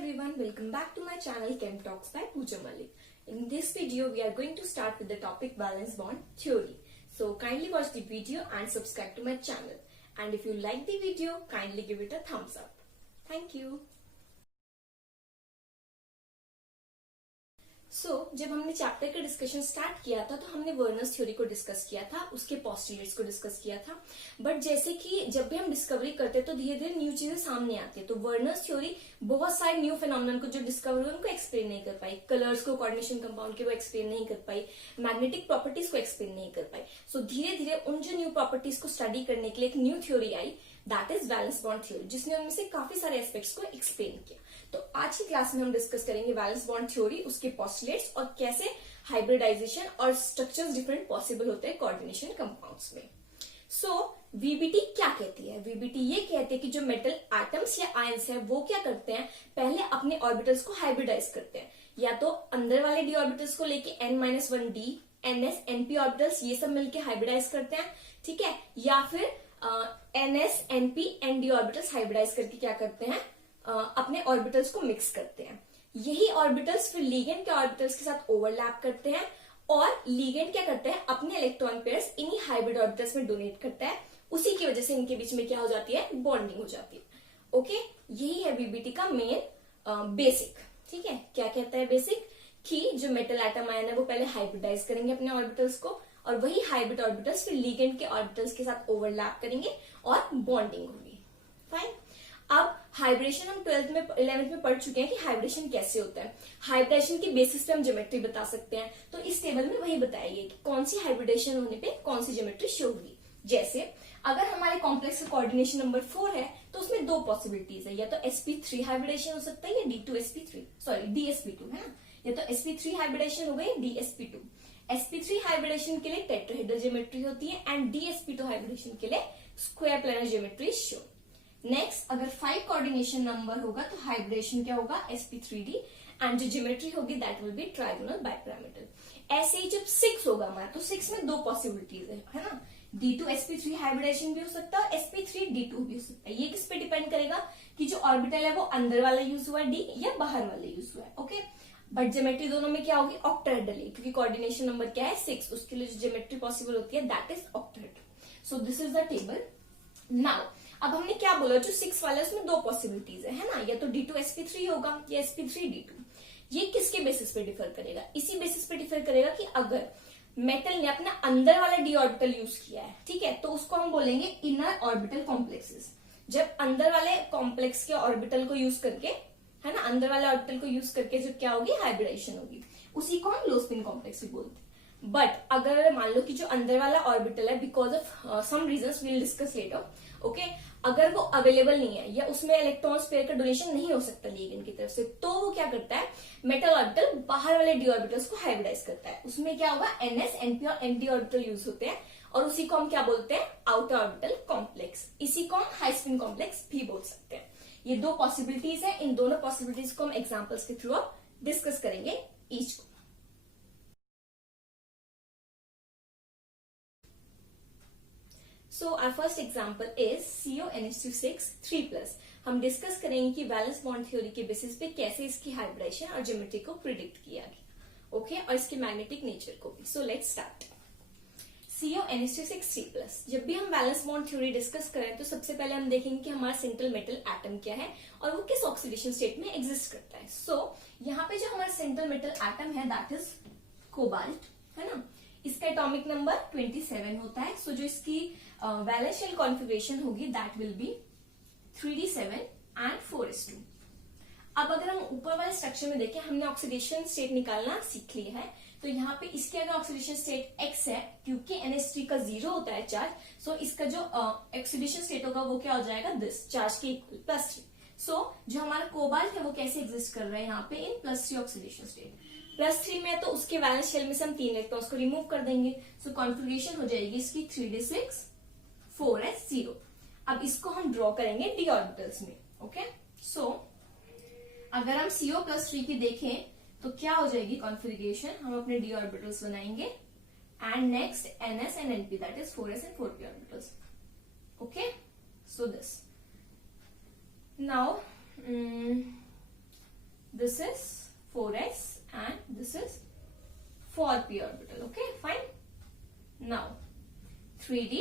everyone, welcome back to my channel Chem Talks by Pooja Malik. In this video, we are going to start with the topic valence bond theory. So kindly watch the video and subscribe to my channel. And if you like the video, kindly give it a thumbs up. Thank you. जब हमने chapter का discussion start किया था तो हमने Werner's theory को discuss किया था, उसके पोस्टुलेट्स को डिस्कस किया था. बट जैसे कि जब भी हम डिस्कवरी करते हैं तो धीरे धीरे न्यू चीजें सामने आती है. तो वर्नर्स थ्योरी बहुत सारे न्यू फिनोमेनन को जो डिस्कवर हुए उनको एक्सप्लेन नहीं कर पाई. कलर्स को, कोऑर्डिनेशन कंपाउंड के वो एक्सप्लेन नहीं कर पाई, मैग्नेटिक प्रॉपर्टीज को एक्सप्लेन नहीं कर पाई. सो धीरे धीरे उन जो न्यू प्रॉपर्टीज को स्टडी करने के लिए एक new theory I, that is valence bond theory, जिसने उनमें से काफी सारे एस्पेक्ट्स को एक्सप्लेन किया. तो आज की क्लास में हम डिस्कस करेंगे वैलेंस बॉन्ड थ्योरी, उसके पोस्टुलेट्स और कैसे हाइब्रिडाइजेशन और स्ट्रक्चर्स डिफरेंट पॉसिबल होते हैं कोऑर्डिनेशन कंपाउंड्स में. सो वीबीटी क्या कहती है? वीबीटी ये कहते हैं कि जो मेटल एटम्स या आयंस है वो क्या करते हैं, पहले अपने ऑर्बिटल्स को हाइब्रिडाइज करते हैं. या तो अंदर वाले डी ऑर्बिटल्स को लेके n-1d, ns, np ऑर्बिटल्स ये सब मिलके हाइब्रिडाइज करते हैं, ठीक है. या फिर ns, np, nd orbitals hybridize करके क्या करते हैं, अपने ऑर्बिटल्स को मिक्स करते हैं. यही ऑर्बिटल्स फिर लिगेंड के ऑर्बिटल्स के साथ ओवरलैप करते हैं और लिगेंड क्या करते हैं, अपने इलेक्ट्रॉन पेयर्स इन्हीं हाइब्रिड ऑर्बिटल्स में डोनेट करता है. उसी की वजह से इनके बीच में क्या हो जाती है, बॉन्डिंग हो जाती है. ओके, यही है वीबीटी का मेन बेसिक. ठीक है, क्या कहता है बेसिक, कि जो मेटल एटम आयन है वो पहले हाइब्रिडाइज करेंगे अपने ऑर्बिटल्स को और वही हाइब्रिड ऑर्बिटल्स फिर लिगेंड के ऑर्बिटल्स के साथ ओवरलैप करेंगे और बॉन्डिंग होगी. फाइन. अब हाइब्रिडेशन हम 11th में पढ़ चुके हैं कि हाइब्रिडेशन कैसे होता है. हाइब्रिडेशन की बेसिस पे हम ज्योमेट्री बता सकते हैं. तो इस टेबल में वही बताइए कि कौन सी हाइब्रिडेशन होने पे कौन सी ज्योमेट्री शो होगी. जैसे अगर हमारे कॉम्प्लेक्स का कोऑर्डिनेशन नंबर 4 है तो उसमें दो पॉसिबिलिटीज है, या तो sp3 हाइब्रिडेशन हो सकता है या d2sp3, सॉरी dsp2 है ना. या तो sp3 हाइब्रिडेशन हो गई dsp2. sp3 हाइब्रिडेशन के लिए टेट्राहेड्रल ज्योमेट्री होती है एंड dsp2 हाइब्रिडेशन के लिए square planar geometry show. Next, अगर 5 कोऑर्डिनेशन नंबर होगा तो हाइब्रिडेशन क्या होगा, sp3d, एंड जो ज्योमेट्री होगी that will be trigonal bipyramidal. ऐसे ही जब 6 होगा हमारा तो 6 में दो पॉसिबिलिटीज है ना. d2sp3 हाइब्रिडेशन भी हो सकता है और sp3d2 भी हो सकता है. ये किस पे डिपेंड करेगा कि जो ऑर्बिटल है वो अंदर वाला यूज हुआ है d या बाहर वाला यूज हुआ है. ओके, बट ज्योमेट्री दोनों में क्या होगी, ऑक्टाहेड्रल, क्योंकि कोऑर्डिनेशन नंबर क्या है 6, उसके लिए जो ज्योमेट्री पॉसिबल होती है that is octahedral. So this is the table. Now अब हमने क्या बोला, जो 6 वाला है उसमें दो पॉसिबिलिटीज है ना, या तो d2sp3 होगा या sp3d2. ये किसके बेसिस पे डिफर करेगा, इसी बेसिस पे डिफर करेगा कि अगर मेटल ने अपना अंदर वाला डी ऑर्बिटल यूज किया है, ठीक है, तो उसको हम बोलेंगे इनर ऑर्बिटल कॉम्प्लेक्सेस. जब अंदर वाले कॉम्प्लेक्स के ऑर्बिटल को यूज करके, है ना, अंदर वाले ऑर्बिटल को यूज करके जब क्या होगी, हाइब्रिडाइजेशन होगी, उसी को हम लो स्पिन कॉम्प्लेक्स भी बोलते हैं. बट अगर मान लो कि जो अंदर वाला ऑर्बिटल है, because of some reasons we will discuss later, okay, अगर वो अवेलेबल नहीं है या उसमें इलेक्ट्रॉन्स पेयर का डोनेशन नहीं हो सकता लिगेंड की तरफ से, तो वो क्या करता है, मेटल ऑर्बिटल बाहर वाले डी ऑर्बिटल्स को हाइब्रिडाइज करता है. उसमें क्या होगा, ns, np और nd ऑर्बिटल यूज होते हैं और उसी को हम क्या बोलते हैं, आउटर ऑर्बिटल कॉम्प्लेक्स. इसी को हम हाई स्पिन कॉम्प्लेक्स भी बोल सकते हैं. ये दो पॉसिबिलिटीज है. इन दोनों पॉसिबिलिटीज को हम एग्जाम्पल्स के थ्रू डिस्कस करेंगे ईच को. So our first example is CONH2 3+. हम डिस्कस करेंगे कि वैलेंस बॉन्ड थ्योरी के बेसिस पे कैसे इसकी हाइब्रिडेशन और ज्योमेट्री को प्रिडिक्ट किया गया, ओके, और इसके मैग्नेटिक नेचर को भी. So let's start. CONH2 3+. जब भी हम वैलेंस बॉन्ड थ्योरी डिस्कस करें तो सबसे पहले हम देखेंगे कि हमारा सेंट्रल मेटल एटम क्या है और वो किस ऑक्सीडेशन स्टेट में एग्जिस्ट करता है. सो यहाँ पे जो हमारा सेंट्रल मेटल एटम है दैट इज कोबाल्ट, है ना. इसका एटॉमिक नंबर 27 होता है. सो जो इसकी वैलेंस शेल कॉन्फ़िगरेशन होगी that will be 3d7 and 4s2. अब अगर हम ऊपर वाले स्ट्रक्चर में देखें, हमने ऑक्सीडेशन स्टेट निकालना सीख लिया है. तो यहाँ पे इसके अगर ऑक्सीडेशन स्टेट x है, क्योंकि NH3 का 0 होता है चार्ज, सो इसका जो ऑक्सीडेशन स्टेट होगा वो क्या हो जाएगा, दिस चार्ज के इक्वल +3. सो जो हमारा कोबाल्ट है वो कैसे एग्जिस्ट कर रहा है यहाँ पे, इन +3 ऑक्सीडेशन स्टेट. +3 में तो उसके वैलेंस शेल में से हम 3 इलेक्ट्रॉन्स को रिमूव कर देंगे. सो कॉन्फ़िगरेशन हो जाएगी इसकी 3d6 4s0. अब इसको हम ड्रॉ करेंगे डी ऑर्बिटल्स में. ओके, सो अगर हम CO+3 की देखें तो क्या हो जाएगी कॉन्फ़िगरेशन, हम अपने डी ऑर्बिटल्स बनाएंगे and next ns and np, that is 4s and 4p orbitals. Okay, so this now this is 4s and this is 4p orbital. Okay, fine. Now 3d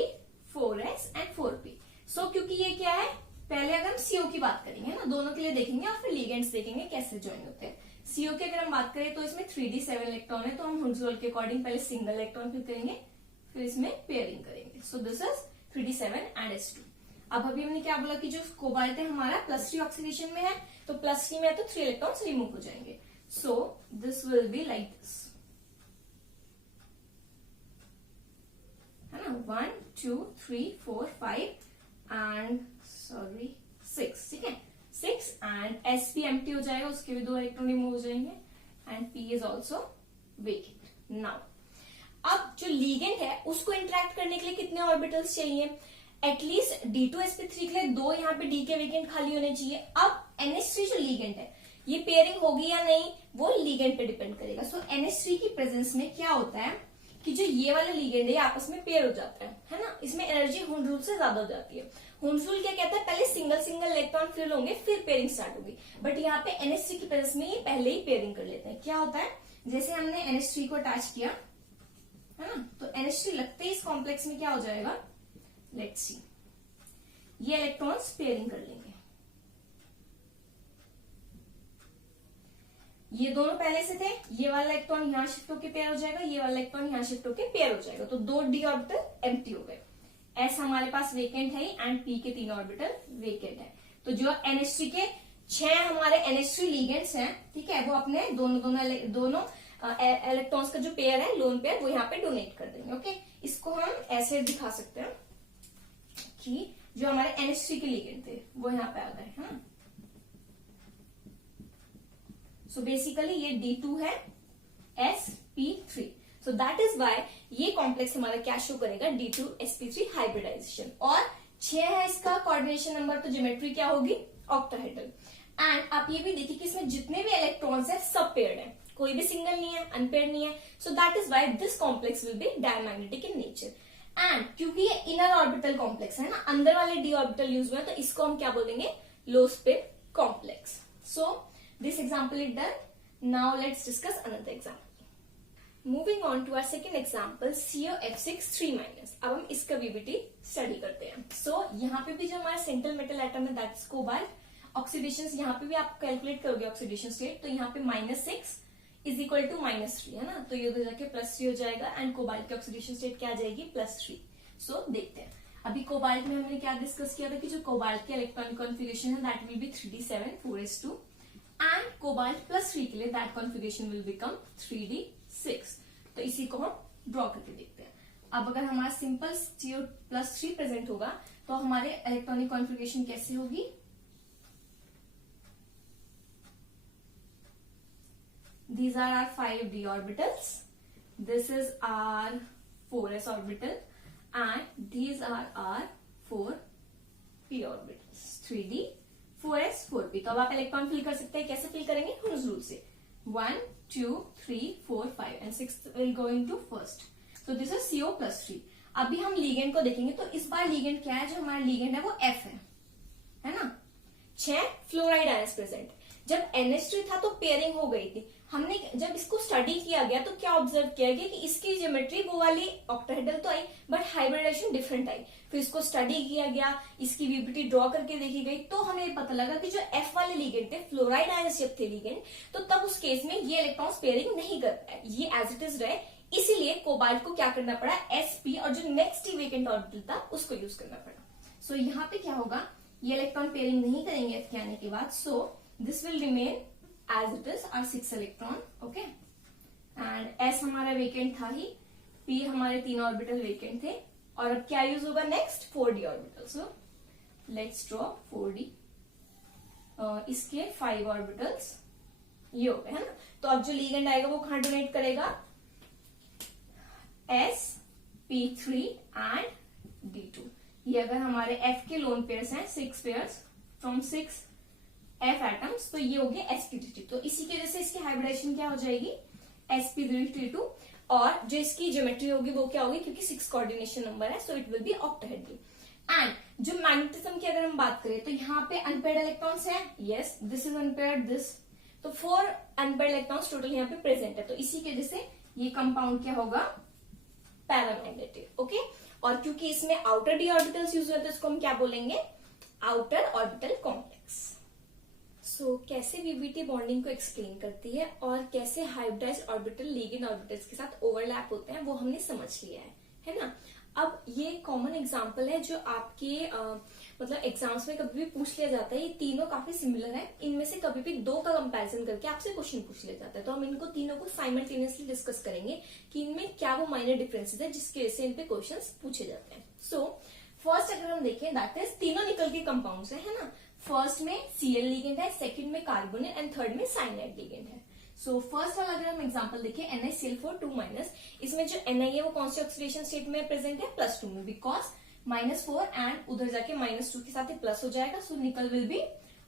4s and 4p. So क्योंकि ये क्या है, पहले अगर हम CO की बात करेंगे ना, दोनों के लिए देखेंगे और फिर लिगेंड्स देखेंगे कैसे ज्वाइन होते हैं। CO की अगर हम बात करें तो इसमें 3d 7 इलेक्ट्रॉन है, तो हम हुड्स रूल के अकॉर्डिंग पहले सिंगल इलेक्ट्रॉन फिल करेंगे, फिर इसमें पेयरिंग करेंगे। So this is 3d 7 and s2। अब अभी हमने क्या बोला कि जो कोबाल्ट है हमारा +3 ऑक्सीडेशन में है, तो +3 में है तो 3 इलेक्ट्रॉन्स रिमूव हो जाएंगे। So this will be like this, है ना, 1 2 3 4 5 एंड 6, ठीक है, 6 एंड sp एम्प्टी हो जाएगा, उसके भी 2 इलेक्ट्रॉन रिमूव हो जाएंगे and p is also vacant. Now अब जो लीगेंड है उसको इंटरेक्ट करने के लिए कितने ऑर्बिटल्स चाहिए, एटलीस्ट d2sp3 के लिए 2 यहाँ पे d के वेकेंट खाली होने चाहिए। अब NH3 जो लीगेंड है ये पेयरिंग होगी या नहीं वो लीगेंड पे डिपेंड करेगा। सो NH3 की प्रेजेंस में क्या होता है कि जो ये वाला लीगेंड है आपस में पेयर हो जाता है ना, इसमें एनर्जी हुंड रूल से ज्यादा हो जाती है। हुंड रूल क्या कहता है, पहले सिंगल सिंगल इलेक्ट्रॉन फिल होंगे फिर पेयरिंग स्टार्ट होगी, बट यहाँ पे NH3 की प्रेजेंस में ये पहले ही पेयरिंग कर लेते हैं। क्या होता है, जैसे हमने NH3 को अटैच किया है ना, तो NH3 लगते ही इस कॉम्प्लेक्स में क्या हो जाएगा, लेट्स सी, ये इलेक्ट्रॉन्स पेयरिंग कर लेंगे। ये दोनों पहले से थे, ये वाला इलेक्ट्रॉन यहाँ शिफ्ट होके पेयर हो जाएगा, ये वाला इलेक्ट्रॉन यहाँ शिफ्ट होके पेयर हो जाएगा, तो 2 d ऑर्बिटल एम्प्टी हो गए। S हमारे पास वेकेंट है एंड p के 3 ऑर्बिटल वेकेंट है। तो जो NH3 के 6 हमारे NH3 लीगेंड्स हैं, ठीक है, वो अपने दोनों इलेक्ट्रॉन्स का जो पेयर है, लोन पेयर, वो यहाँ पे डोनेट कर देंगे। ओके, इसको हम ऐसे दिखा सकते हैं कि जो हमारे NH3 के लिगेंड थे वो यहाँ पे आ गए, है ना। सो बेसिकली ये D2 है, sp3, so that is why ये कॉम्प्लेक्स हमारा क्या शो करेगा, D2sp3 हाइब्रिडाइजेशन। और 6 है इसका कोऑर्डिनेशन नंबर, तो ज्योमेट्री क्या होगी, ऑक्टाहेड्रल। एंड आप ये भी देखिए कि इसमें जितने भी इलेक्ट्रॉन्स है सब पेयर्ड है, कोई भी सिंगल नहीं है, अनपेयर्ड नहीं है। सो that is why this complex will be diamagnetic in nature. And क्योंकि ये इनर ऑर्बिटल कॉम्प्लेक्स है ना, अंदर वाले d ऑर्बिटल यूज हुआ है, तो इसको हम क्या बोलेंगे, low spin complex. So this example is done. Now let's discuss another example. Moving on to our second example, COF6 3-। अब हम इसका VBT स्टडी करते हैं। सो यहाँ पे भी जो हमारा सेंट्रल मेटल एटम है दैट इज कोबाल्ट, ऑक्सीडेशन यहाँ पे भी आप कैलकुलेट करोगे ऑक्सीडेशन स्टेट, तो यहाँ पे -6 इज इक्वल टू -3 है ना, तो ये उधर जाके +3 हो जाएगा एंड कोबाल्ट की ऑक्सीडेशन स्टेट क्या आ जाएगी, +3। सो देखते हैं, अभी कोबाल्ट में हमने क्या डिस्कस किया था कि जो कोबाल्ट के इलेक्ट्रॉनिक कॉन्फ़िगरेशन है that will be 3d7 4s2 and cobalt +3 के लिए that configuration will become 3d6। तो इसी को हम ड्रॉ करके देखते हैं। अब अगर हमारा सिंपल CO+3 प्रेजेंट होगा तो हमारे इलेक्ट्रॉनिक कॉन्फ़िगरेशन कैसे होगी, these are our 5d orbitals, this is our 4s orbital and these are our 4p orbitals, 3d 4s 4p। तो अब आप इलेक्ट्रॉन फिल कर सकते हैं, कैसे फिल करेंगे, हुंड्स रूल से, 1 2 3 4 5 and 6 will go into first। so this is CO+3। अभी हम लीगेंड को देखेंगे, तो इस बार लीगेंड क्या है, जो हमारा लीगेंड है वो F है ना। 6 फ्लोराइड आयंस प्रेजेंट। जब NH3 था तो पेयरिंग हो गई थी, हमने जब इसको स्टडी किया गया तो क्या ऑब्जर्व किया गया कि इसकी ज्योमेट्री वो वाली ऑक्टाहेड्रल तो आई बट हाइब्रिडाइजेशन डिफरेंट आई। फिर इसको स्टडी किया गया, इसकी VBT ड्रॉ करके देखी गई, तो हमें पता लगा कि जो F वाले लीगेंड थे, फ्लोराइड आयंस जब थे लीगेंड, तो तब उस केस में ये इलेक्ट्रॉन्स पेयरिंग नहीं कर पाए, ये एज इट इज रहे। इसीलिए कोबाल्ट को क्या करना पड़ा, sp और जो नेक्स्ट वेकेंट ऑर्बिटल था उसको यूज करना पड़ा। सो यहाँ पे क्या होगा, ये इलेक्ट्रॉन पेयरिंग नहीं करेंगे F के आने के बाद, so this will remain as it is our 6 electron. Okay, and S हमारा वेकेंट था ही, P हमारे 3 ऑर्बिटल वेकेंट थे, और अब क्या यूज होगा next, 4d orbital. So let's draw 4d, इसके 5 ऑर्बिटल्स ये हो गए, है ना। तो अब जो लीगेंड आएगा वो कहां डोनेट करेगा, sp3 एंड d2। ये अगर हमारे F के लोन पेयर्स हैं, 6 पेयर्स फ्रॉम 6 F एटम्स, तो ये हो गया sp3। तो इसी की वजह से इसकी हाइब्रिडाइजेशन क्या हो जाएगी, sp3 और जो इसकी ज्योमेट्री होगी वो क्या होगी, क्योंकि 6 कोऑर्डिनेशन नंबर है, सो it will be octahedral. And जो मैग्नेटिज्म की अगर हम बात करें तो यहाँ पे अनपेयर्ड इलेक्ट्रॉन्स हैं, yes this is unpaired, this तो 4 अनपेयर्ड इलेक्ट्रॉन्स टोटल यहाँ पे प्रेजेंट है, तो इसी की वजह से ये कंपाउंड क्या होगा, पैरामैग्नेटिक। ओके, और क्योंकि इसमें आउटर डी ऑर्बिटल्स यूज होते हैं, इसको हम क्या बोलेंगे, आउटर ऑर्बिटल कॉम्प्लेक्स। सो कैसे वीबीटी बॉन्डिंग को एक्सप्लेन करती है और कैसे हाइब्रिडाइज्ड ऑर्बिटल लिगेंड ऑर्बिटल्स के साथ ओवरलैप होते हैं वो हमने समझ लिया है ना। अब ये कॉमन एग्जांपल है जो आपके मतलब एग्जाम्स में कभी भी पूछ लिया जाता है। ये तीनों काफी सिमिलर है, इनमें से कभी भी दो का कंपैरिजन करके आपसे क्वेश्चन पूछ लिया जाता है, तो हम इनको तीनों को साइमल्टेनियसली डिस्कस करेंगे कि इनमें क्या वो माइनर डिफरेंसेस है जिसकी वजह से इन पे क्वेश्चंस पूछे जाते हैं। सो फर्स्ट अगर हम देखें, दैट इज तीनों निकल के कंपाउंड्स है ना। फर्स्ट में Cl लिगेंड है, सेकंड में कार्बन है एंड थर्ड में साइनाइड लिगेंड है। सो फर्स्ट वाला अगर हम एग्जांपल देखें NiCl4 2-, इसमें जो Ni है वो कौन सी ऑक्सीडेशन स्टेट में प्रेजेंट है, +2 में, बिकॉज -4 एंड उधर जाके -2 के साथ प्लस हो जाएगा, सो निकल विल बी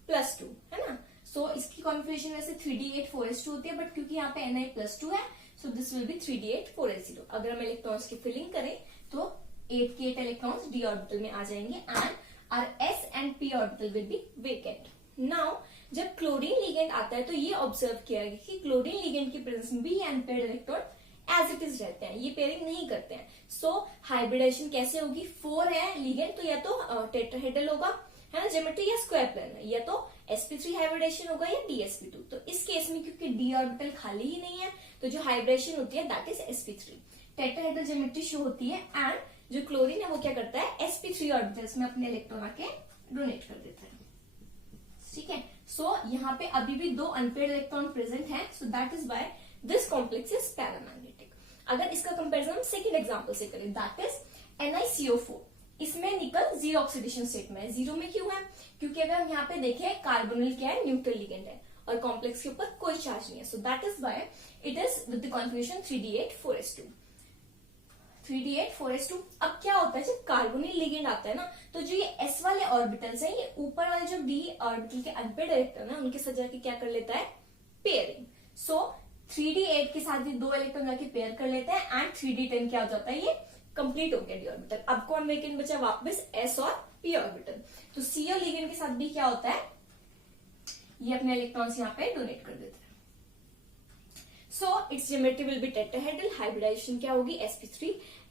+2 है ना। सो इसकी कॉन्फिगरेशन वैसे 3d8 4s2 होती है, बट क्योंकि यहाँ पे Na +2 है, so this will be 3d8 4s0। अगर हम इलेक्ट्रॉन्स की फिलिंग करें तो 8 के 8 इलेक्ट्रॉन्स डी ऑर्बिटल में आ जाएंगे and our s and p orbital will be vacant. Now जब क्लोरीन लिगेंड आता है तो ये ऑब्जर्व किया गया कि क्लोरीन लिगेंड की प्रेजेंस में भी ये unpaired electron as it is रहते हैं, ये पेयरिंग नहीं करते हैं। सो हाइब्रिडाइजेशन कैसे होगी, 4 है लिगेंड तो या तो टेट्राहेड्रल होगा है ना, ज्योमेट्री, या स्क्वायर प्लेनर, या तो sp3 हाइब्रिडाइजेशन होगा या dsp2। तो इस केस में क्योंकि d ऑर्बिटल खाली ही नहीं है तो जो हाइब्रिडाइजेशन होती है that is sp3, tetrahedral geometry show होती है एंड जो क्लोरीन है वो क्या करता है, sp3 ऑर्बिटल्स में अपने इलेक्ट्रॉन आके डोनेट कर देता है। ठीक है, सो यहाँ पे अभी भी 2 अनपेयर्ड इलेक्ट्रॉन प्रेजेंट है, सो that is why this complex is paramagnetic. अगर इसका कंपैरिजन हम सेकंड एग्जांपल से करें, दैट इज NiCO4, इसमें निकल जीरो ऑक्सीडेशन स्टेट में है। जीरो में क्यों है, क्योंकि अगर हम यहाँ पे देखें कार्बोनिल क्या है, न्यूट्रल लिगेंड है और कॉम्प्लेक्स के ऊपर कोई चार्ज नहीं है, सो that is why it is with the configuration 3d8 4s2। 3d8 4s2। अब क्या होता है जब कार्बोनिल लिगेंड आता है ना, तो जो ये s वाले ऑर्बिटल्स हैं, ये ऊपर वाले जो d ऑर्बिटल के अनपेयर्ड इलेक्ट्रॉन है उनके साथ जाके क्या कर लेता है, पेयरिंग। सो 3d8 के साथ ये 2 इलेक्ट्रॉन जाके पेयर कर लेते हैं एंड 3d10 क्या हो जाता है, ये कंप्लीट हो गया डी ऑर्बिटल। अब कौन वेकेंट बचा वापस, s और p ऑर्बिटल। तो c और लिगेंड के साथ भी क्या होता है, ये अपने इलेक्ट्रॉन्स यहाँ पे डोनेट कर देते हैं। So its geometry will be tetrahedral, hybridization क्या होगी, sp3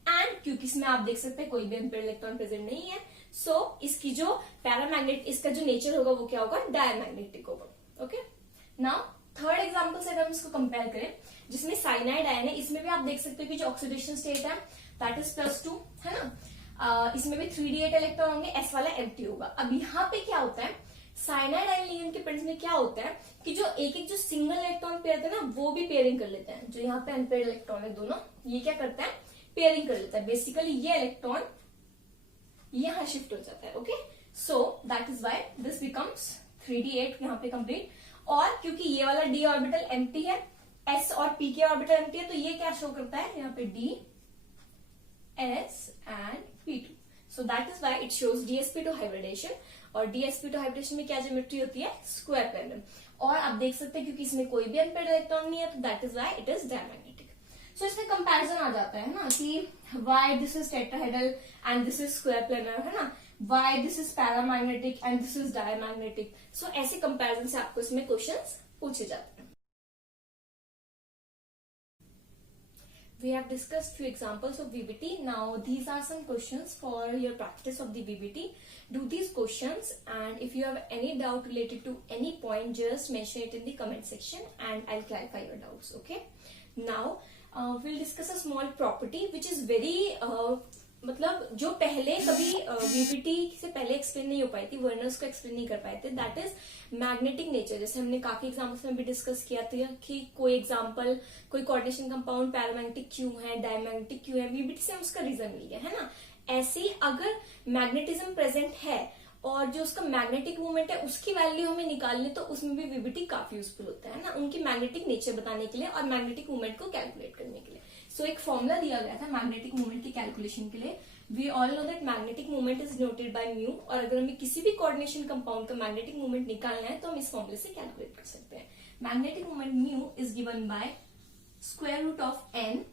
एंड क्योंकि इसमें आप देख सकते हैं कोई भी अनपेयर्ड इलेक्ट्रॉन प्रेजेंट नहीं है, सो इसकी जो पैरामैग्नेट, इसका जो नेचर होगा वो क्या होगा, डायमैग्नेटिक होगा। ओके, नाउ थर्ड एग्जांपल से अगर हम इसको कंपेयर करें जिसमें साइनाइड आयन है, इसमें भी आप देख सकते हो कि जो ऑक्सीडेशन स्टेट है दैट इज +2 है ना। इसमें भी 3d8 इलेक्ट्रॉन होंगे, s वाला एम्प्टी होगा। अब यहाँ पे क्या होता है, साइनाइड आयन लिगेंड के प्रेजेंस में क्या होता है कि जो एक एक जो सिंगल इलेक्ट्रॉन पेयर है ना वो भी पेयरिंग कर लेते हैं। जो यहाँ पे अनपेयर्ड इलेक्ट्रॉन है दोनों, ये क्या करता है, पेयरिंग कर लेता है। बेसिकली ये इलेक्ट्रॉन यहां शिफ्ट हो जाता है। Okay, so that is why this becomes 3d8 यहाँ पे कंप्लीट। और क्योंकि ये वाला d ऑर्बिटल एम्प्टी है, s और p के ऑर्बिटल एम्प्टी है, तो ये क्या शो करता है यहाँ पे d s and p2। So that is why it shows dsp2 hybridization. और dsp2 हाइब्रिडेशन में क्या ज्योमेट्री होती है, स्क्वायर प्लेनर। और आप देख सकते हैं क्योंकि इसमें कोई भी अनपेयर्ड इलेक्ट्रॉन नहीं है, तो that is why it is diamagnetic. So इसमें कंपैरिजन आ जाता है ना कि why this is tetrahedral and this is square planar है ना, why this is paramagnetic and this is diamagnetic. So ऐसे कंपैरिजन से आपको इसमें क्वेश्चंस पूछे जाते हैं। We have discussed few examples of VBT. Now these are some questions for your practice of the VBT. Do these questions, and if you have any doubt related to any point, just mention it in the comment section and I'll clarify your doubts. Okay. Now we'll discuss a small property which is very मतलब जो पहले कभी VBT से पहले explain नहीं हो पाई थी, Werner's को एक्सप्लेन नहीं कर पाए थे, दैट इज मैग्नेटिक नेचर। जैसे हमने काफी एग्जाम्पल्स में भी डिस्कस किया था कि कोई एग्जाम्पल, कोई कोऑर्डिनेशन कंपाउंड पैरामैग्नेटिक क्यों है, डायमैग्नेटिक क्यों है, वीबीटी से उसका रीजन मिल गया है ना। ऐसे ही अगर मैग्नेटिज्म प्रेजेंट है और जो उसका मैग्नेटिक मूवमेंट है उसकी वैल्यू हमें निकालनी, तो उसमें भी वीबीटी काफी यूजफुल होता है ना, उनकी मैग्नेटिक नेचर बताने के लिए और मैग्नेटिक मूवमेंट को कैलकुलेट करने के लिए। सो एक फॉर्मूला दिया गया था मैग्नेटिक मूवमेंट की कैलकुलेशन के लिए। We all know that magnetic movement is denoted by mu, और अगर हमें किसी भी कोऑर्डिनेशन कंपाउंड का मैग्नेटिक मूवमेंट निकालना है तो हम इस फॉर्मूले से कैलकुलेट कर सकते हैं। Magnetic movement mu is given by square root of N,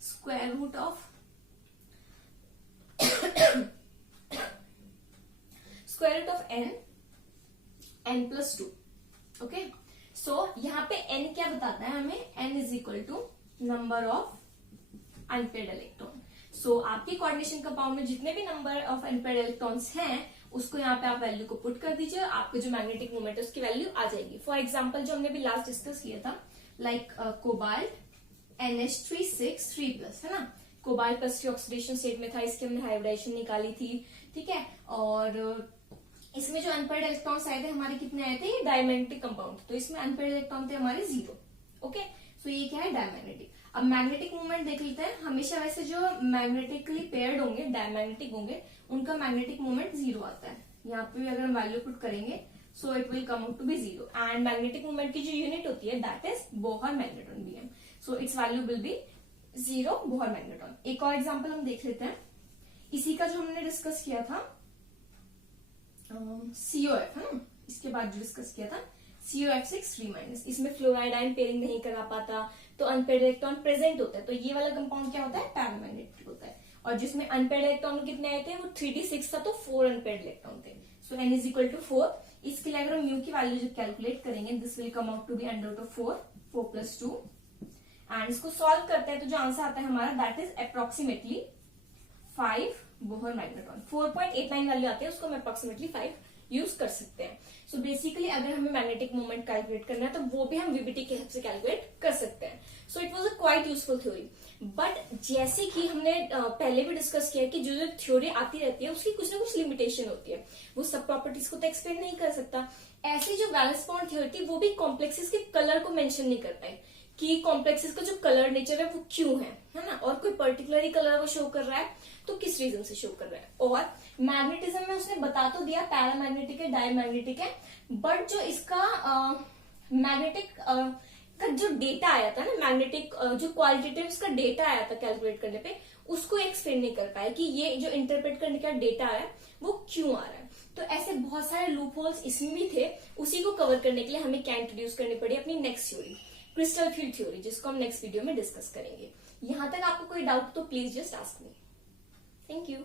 square root of n n+2। Okay, so यहाँ पे n क्या बताता है हमें, n is equal to number of unpaired electron. So आपके कोऑर्डिनेशन कंपाउंड में जितने भी नंबर ऑफ अनपेयर्ड इलेक्ट्रॉन्स हैं उसको यहाँ पे आप वैल्यू को पुट कर दीजिए, आपका जो मैग्नेटिक मोमेंट है उसकी वैल्यू आ जाएगी। फॉर एग्जाम्पल जो हमने भी लास्ट डिस्कस किया था, लाइक कोबाल्ट NH3 है ना, कोबाल्ट +3 ऑक्सीडेशन स्टेट में था, इसकी हमने हाइब्रिडाइजेशन निकाली थी, ठीक है। और इसमें जो अनपेयर्ड इलेक्ट्रॉन्स आए थे हमारे कितने आए थे, ये डायमैग्नेटिक कंपाउंड, तो इसमें अनपेयर्ड इलेक्ट्रॉन थे हमारे 0। ओके, सो ये क्या है, डायमैग्नेटिक। अब मैग्नेटिक मूवमेंट देख लेते हैं। हमेशा वैसे जो मैग्नेटिकली पेयर्ड होंगे, डायमैग्नेटिक होंगे, उनका मैग्नेटिक मूवमेंट 0 आता है। यहाँ पे भी अगर हम वैल्यू पुट करेंगे so it will come out to be 0। And magnetic movement की जो यूनिट होती है that is Bohr magnetron BM, so its value will be 0 Bohr magnetron. एक और एग्जाम्पल हम देख लेते हैं, इसी का जो हमने डिस्कस किया था COF, है ना, इसके बाद जो डिस्कस किया था COF6 3-, इसमें फ्लोराइड आयन पेयरिंग नहीं करा पाता तो अनपेयर्ड इलेक्ट्रॉन प्रेजेंट होता है, तो ये वाला कंपाउंड क्या होता है, पैरामैग्नेटिक होता है। और जिसमें अनपेयर्ड इलेक्ट्रॉन कितने आए थे, वो 3d6 था, तो 4 अनपेयर्ड इलेक्ट्रॉन थे। सो n इज इक्वल टू 4। इसके लिए अगर हम म्यू की वैल्यू जो कैलकुलेट करेंगे, this will come out to be √4, 4+2, and इसको सॉल्व करते हैं तो जो आंसर आता है हमारा that is approximately 5 Bohr magnetron. 4.89 value आती है, उसको हम अप्रोक्सीमेटली 5 यूज कर सकते हैं। सो बेसिकली अगर हमें मैग्नेटिक मोमेंट कैलकुलेट करना है तो वो भी हम वीबीटी के हेल्प से कैलकुलेट कर सकते हैं। So it was a quite useful theory. But जैसे कि हमने पहले भी डिस्कस किया कि जो जो थ्योरी आती रहती है उसकी कुछ ना कुछ लिमिटेशन होती है, वो सब प्रॉपर्टीज को तो एक्सप्लेन नहीं कर सकता। ऐसी जो वैलेंस बॉन्ड थ्योरी थी वो भी कॉम्प्लेक्सेस के कलर को मेंशन नहीं कर पाई कि कॉम्प्लेक्सेस का जो कलर नेचर है वो क्यों है ना, और कोई पर्टिकुलर कलर वो शो कर रहा है तो किस रीजन से शो कर रहा है। और मैग्नेटिज्म में उसने बता तो दिया पैरामैग्नेटिक है, डायमैग्नेटिक है, बट जो इसका मैग्नेटिक का जो डेटा आया था ना, मैग्नेटिक जो क्वालिटेटिव का डेटा आया था कैलकुलेट करने पे, उसको एक्सप्लेन नहीं कर पाया कि ये जो इंटरप्रेट करने का डेटा है वो क्यों आ रहा है। तो ऐसे बहुत सारे लूप होल्स इसमें भी थे, उसी को कवर करने के लिए हमें क्या इंट्रोड्यूस करनी पड़ी, अपनी next theory, crystal field theory, जिसको हम नेक्स्ट वीडियो में डिस्कस करेंगे। यहां तक आपको कोई डाउट तो please just ask me. Thank you.